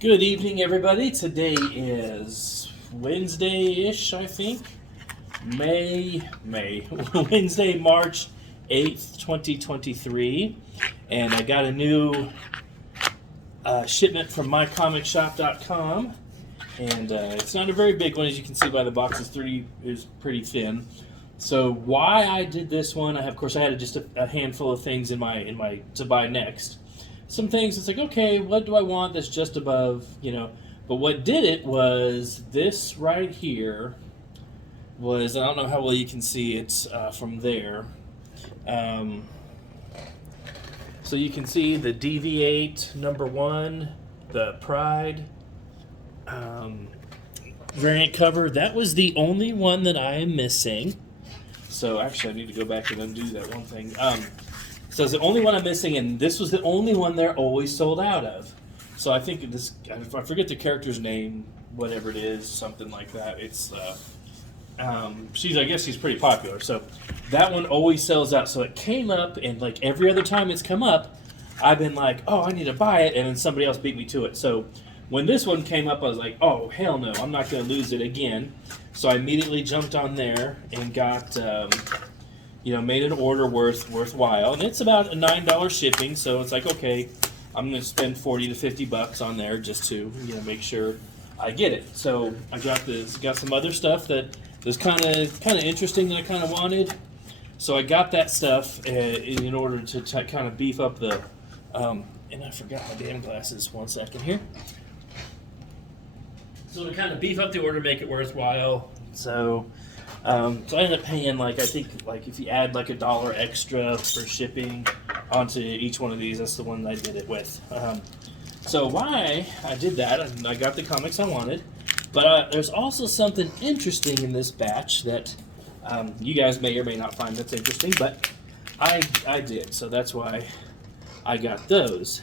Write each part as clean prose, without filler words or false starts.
Good evening, everybody. Today is Wednesday-ish, I think. Wednesday, March 8th, 2023. And I got a new shipment from mycomicshop.com. And it's not a very big one, as you can see by the box. Is pretty thin. So why I did this one, of course, I had just a handful of things in my to buy next. Some things it's like, okay, what do I want that's just above. But what did it was this right here was, I don't know how well you can see it from there. So you can see the DV8 number 1, the Pride variant cover. That was the only one that I am missing. So actually I need to go back and undo that one thing. So it's the only one I'm missing, and this was the only one they're always sold out of. So I think I forget the character's name, whatever it is, something like that. It's I guess she's pretty popular. So that one always sells out. So it came up, and like every other time it's come up, I've been like, oh, I need to buy it, and then somebody else beat me to it. So when this one came up, I was like, oh, hell no, I'm not going to lose it again. So I immediately jumped on there and got. Made an order worthwhile, and it's about a $9 shipping. So it's like, okay, I'm going to spend $40 to $50 on there just to make sure I get it. So I got some other stuff that was kind of interesting that I kind of wanted. So I got that stuff in order to kind of beef up the. And I forgot my damn glasses. 1 second here. So to kind of beef up the order, make it worthwhile. So I ended up paying I think if you add $1 extra for shipping onto each one of these, that's the one that I did it with. So why I did that, I got the comics I wanted, but there's also something interesting in this batch that you guys may or may not find that's interesting, but I did, so that's why I got those.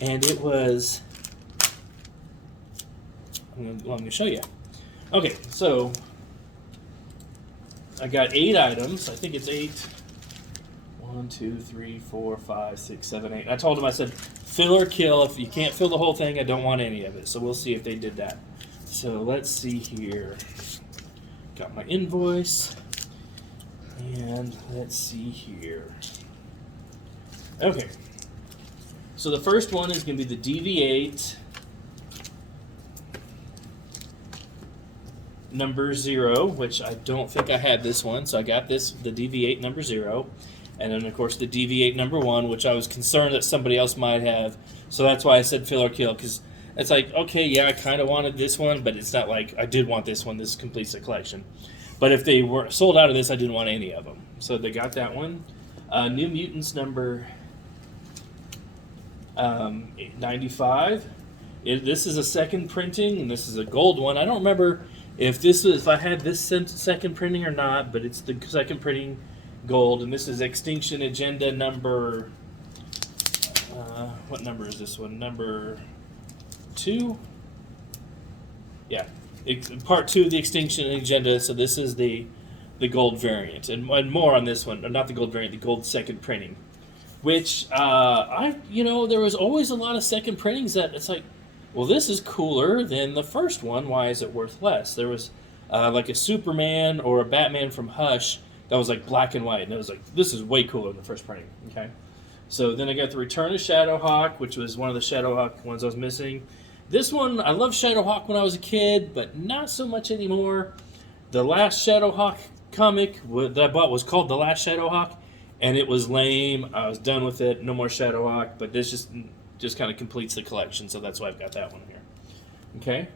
And it was, I'm going to show you. Okay, so I got 8 items. I think it's 8. 1, 2, 3, 4, 5, 6, 7, 8. I told them, I said, fill or kill. If you can't fill the whole thing, I don't want any of it. So we'll see if they did that. So let's see here. Got my invoice. And let's see here. Okay. So the first one is going to be the DV8 number 0, which I don't think I had this one, so I got the DV8 number 0, and then of course the DV8 number 1, which I was concerned that somebody else might have, so that's why I said fill or kill, because it's like, okay, yeah, I kind of wanted this one, but it's not like I did want this one. This completes the collection. But if they were sold out of this, I didn't want any of them. So they got that one. New Mutants number 95. This is a second printing, and this is a gold one. I don't remember if I had this second printing or not, but it's the second printing gold, and this is Extinction Agenda number. What number is this one? Number 2. Yeah, part 2 of the Extinction Agenda. So this is the gold variant, and more on this one. Not the gold variant, the gold second printing. Which there was always a lot of second printings that it's like, well, this is cooler than the first one. Why is it worth less? There was a Superman or a Batman from Hush that was black and white, and it was this is way cooler than the first printing. Okay, so then I got the Return of Shadowhawk, which was one of the Shadowhawk ones I was missing. This one, I loved Shadowhawk when I was a kid, but not so much anymore. The last Shadowhawk comic that I bought was called The Last Shadowhawk, and it was lame. I was done with it. No more Shadowhawk, but this just kind of completes the collection, so that's why I've got that one here. Okay.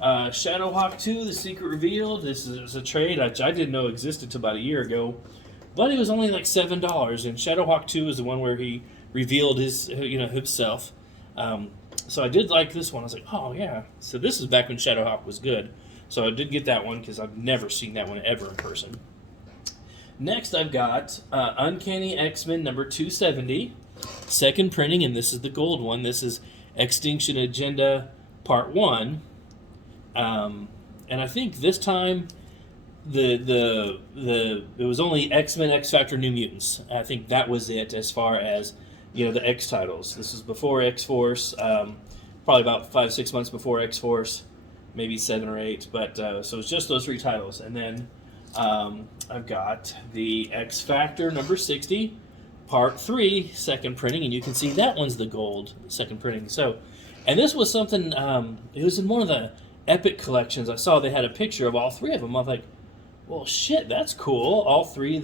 Shadowhawk 2, The Secret Revealed. This is a trade I didn't know existed until about a year ago, but it was only $7, and Shadowhawk 2 is the one where he revealed himself. So I did like this one. I was like, oh yeah. So this is back when Shadowhawk was good. So I did get that one because I've never seen that one ever in person. Next, I've got Uncanny X-Men number 270, second printing, and this is the gold one. This is Extinction Agenda Part 1. And I think this time it was only X-Men, X-Factor, New Mutants. I think that was it as far as the X titles. This is before X-Force. probably about 5-6 months before X Force, maybe 7 or 8. But so it's just those 3 titles, and then I've got the X Factor number 60, Part 3, second printing, and you can see that one's the gold second printing. So, and this was something. It was in one of the Epic collections. I saw they had a picture of all 3 of them. I was like, well, shit, that's cool. All 3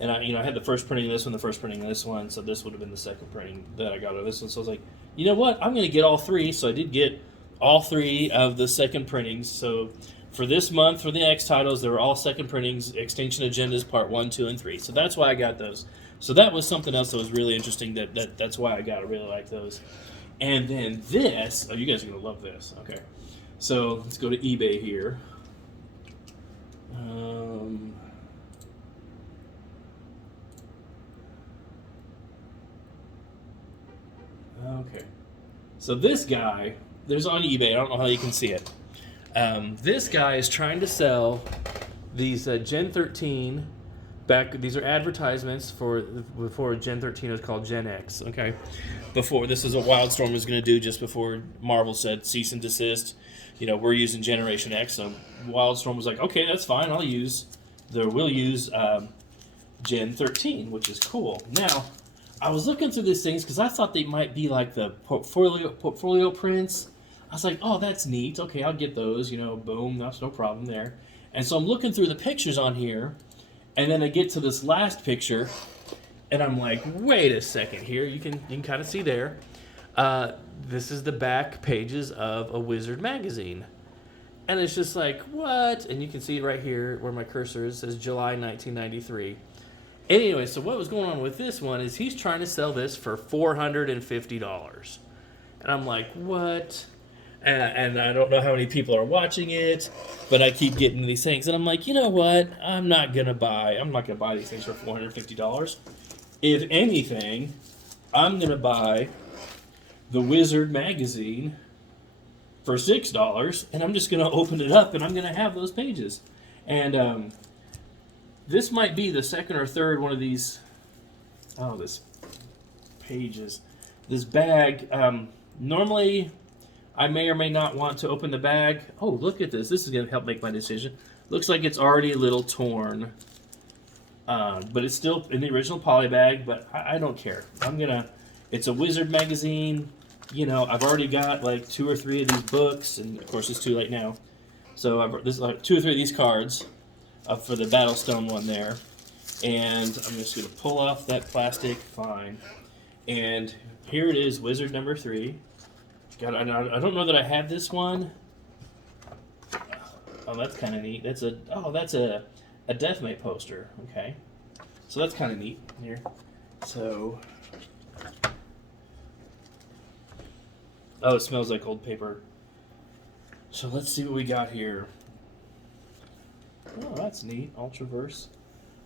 and I had the first printing of this one, the first printing of this one, so this would have been the second printing that I got of this one. So I was like, you know what? I'm going to get all 3. So I did get all 3 of the second printings. So for this month, for the X titles, they were all second printings, Extinction Agendas Part 1, 2, and 3. So that's why I got those. So that was something else that was really interesting. That's why I got. I really like those. And then this. Oh, you guys are going to love this. Okay. So let's go to eBay here. Okay. So this guy, there's on eBay. I don't know how you can see it. This guy is trying to sell these Gen 13 back. These are advertisements for before Gen 13 was called Gen X. Okay. Before, this is what Wildstorm was going to do just before Marvel said cease and desist. We're using Generation X. So Wildstorm was like, okay, that's fine. We'll use Gen 13, which is cool. Now, I was looking through these things because I thought they might be like the portfolio prints. I was like, oh, that's neat. Okay, I'll get those. Boom, that's no problem there. And so I'm looking through the pictures on here, and then I get to this last picture, and I'm like, wait a second here. You can kind of see there. This is the back pages of a Wizard magazine. And it's just like, what? And you can see right here where my cursor is, it says July 1993. Anyway, so what was going on with this one is he's trying to sell this for $450. And I'm like, what? And I don't know how many people are watching it, but I keep getting these things. And I'm like, you know what? I'm not going to buy these things for $450. If anything, I'm going to buy the Wizard magazine for $6, and I'm just going to open it up, and I'm going to have those pages. And this might be the second or third one of these. Oh, this bag. Normally, I may or may not want to open the bag. Oh, look at this. This is going to help make my decision. Looks like it's already a little torn. But it's still in the original poly bag, but I don't care. It's a Wizard magazine. I've already got like 2 or 3 of these books, and of course it's too late now. So there's like 2 or 3 of these cards for the Battlestone one there. And I'm just going to pull off that plastic, fine. And here it is, Wizard number 3. God, I don't know that I have this one. Oh, that's kind of neat. That's a Deathmate poster. Okay, so that's kind of neat here. So, oh, it smells like old paper. So let's see what we got here. Oh, that's neat. Ultraverse.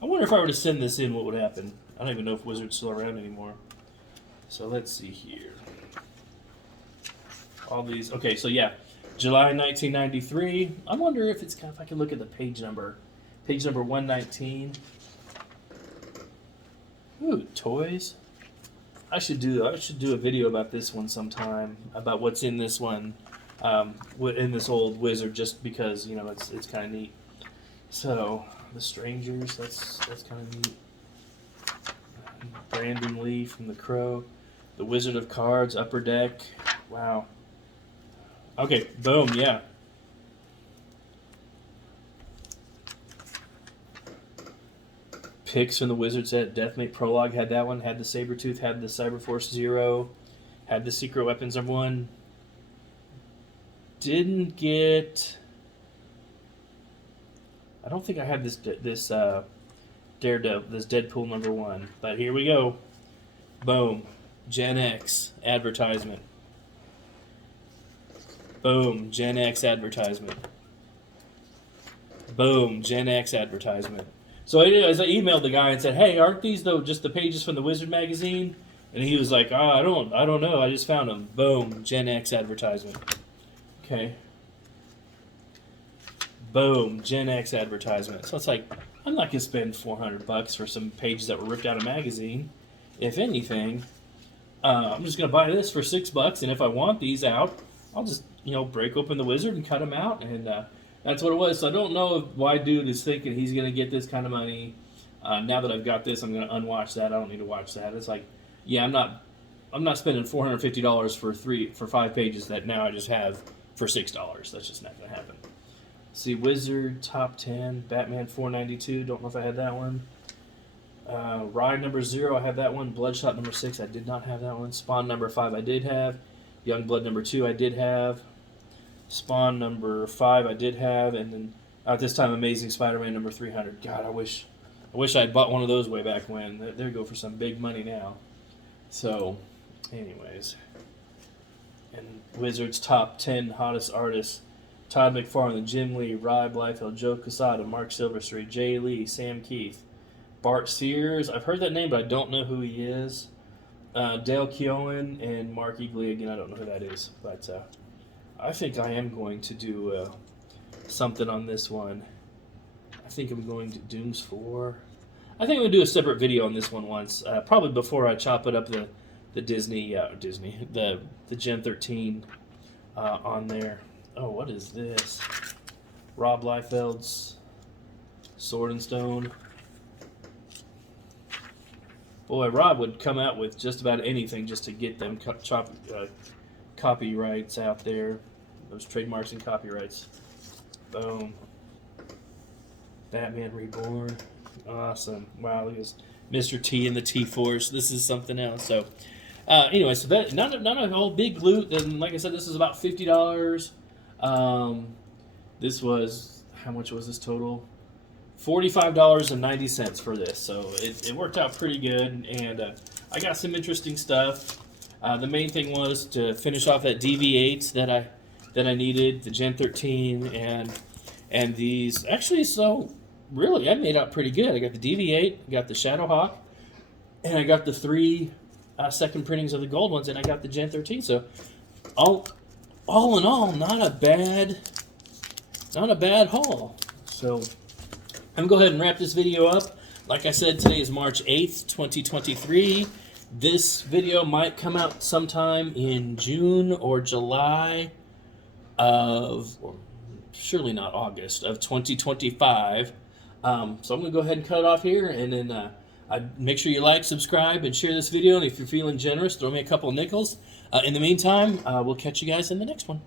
I wonder if I were to send this in, what would happen? I don't even know if Wizard's still around anymore. So let's see here. All these. Okay, so yeah, July 1993. I wonder if I can look at the page number. Page number 119. Ooh, toys. I should do a video about this one sometime, about what's in this one, in this old Wizard, just because it's kind of neat. So the Strangers, that's kind of neat. Brandon Lee from The Crow, The Wizard of Cards, Upper Deck. Wow. Okay, boom, yeah. Picks from the Wizard set. Deathmate Prologue had that one. Had the Sabretooth. Had the Cyberforce Zero. Had the Secret Weapons number 1. Didn't get... I don't think I had this Daredevil, this Deadpool number 1. But here we go. Boom. Gen X advertisement. Boom. Gen X advertisement. Boom. Gen X advertisement. So I emailed the guy and said, "Hey, aren't these though just the pages from the Wizard magazine?" And he was like, "I don't know. I just found them." Boom. Gen X advertisement. Okay. Boom. Gen X advertisement. So it's like, I'm not gonna spend $400 for some pages that were ripped out of a magazine. If anything, I'm just going to buy this for $6, and if I want these out, I'll just, break open the Wizard and cut them out, and that's what it was. So I don't know why dude is thinking he's going to get this kind of money. Now that I've got this, I'm going to unwatch that. I don't need to watch that. It's like, yeah, I'm not spending $450 for 5 pages that now I just have for $6. That's just not going to happen. See, Wizard top 10, Batman 492. Don't know if I had that one. Ride number 0, I had that one. Bloodshot number 6, I did not have that one. Spawn number 5, I did have. Youngblood number 2, I did have. Spawn number 5, I did have. And then at this time, Amazing Spider-Man number 300. God, I wish I had bought one of those way back when. There go for some big money now. So, anyways. And Wizards top 10 hottest artists. Todd McFarlane, Jim Lee, Rob Liefeld, Joe Quesada, Mark Silverstreet, Jay Lee, Sam Keith, Bart Sears. I've heard that name, but I don't know who he is. Dale Keown and Mark Eagley. Again, I don't know who that is. But I think I am going to do something on this one. I think I'm going to Dooms 4. I think I'm going to do a separate video on this one once. Probably before I chop it up the Disney, the Gen 13 on there. Oh, what is this? Rob Liefeld's Sword and Stone. Boy, Rob would come out with just about anything just to get them copyrights out there. Those trademarks and copyrights. Boom. Batman Reborn. Awesome. Wow, look at this. Mr. T and the T-Force. This is something else. So, anyway, so that none of the whole big loot. And like I said, this is about $50. This was, how much was this total? $45.90 for this. So it worked out pretty good, and I got some interesting stuff. The main thing was to finish off that DV8 that I needed, the Gen 13, and these. Actually, so really, I made out pretty good. I got the DV8, I got the Shadowhawk, and I got the 3 second printings of the gold ones, and I got the Gen 13. So all in all, not a bad haul. So I'm going to go ahead and wrap this video up. Like I said, today is March 8th, 2023. This video might come out sometime in June or July of, well, surely not August, of 2025. So I'm going to go ahead and cut it off here, and then make sure you like, subscribe, and share this video. And if you're feeling generous, throw me a couple of nickels. In the meantime, we'll catch you guys in the next one.